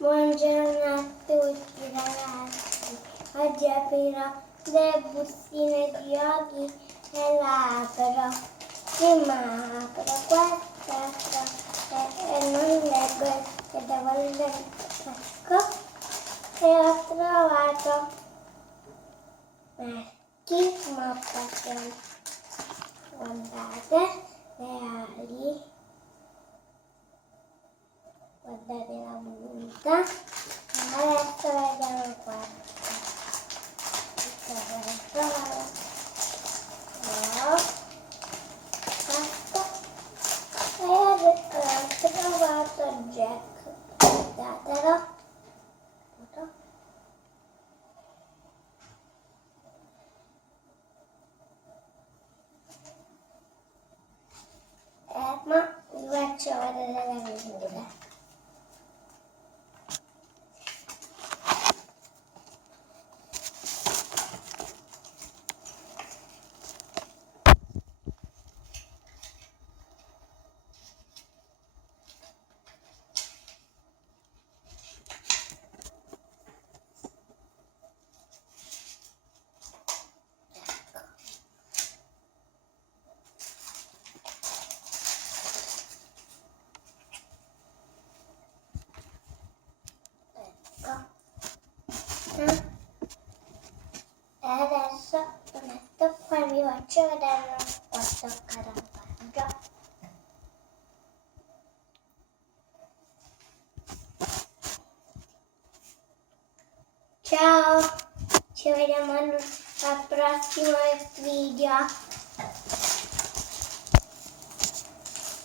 Buongiorno a tutti ragazzi, oggi aprirò le bustine di Yogi e la apro. Prima apro questa e non leggo che devo leggere. Ecco, e ho trovato Marchi Moppaton. Guardate le ali. Guardate la punta. Adesso vediamo qua. E ho trovato Jack. Guardatelo. Ma vi faccio vedere la misura. E adesso lo metto qua e vi faccio vedere questo Caravaggio. Ciao, ci vediamo al prossimo video.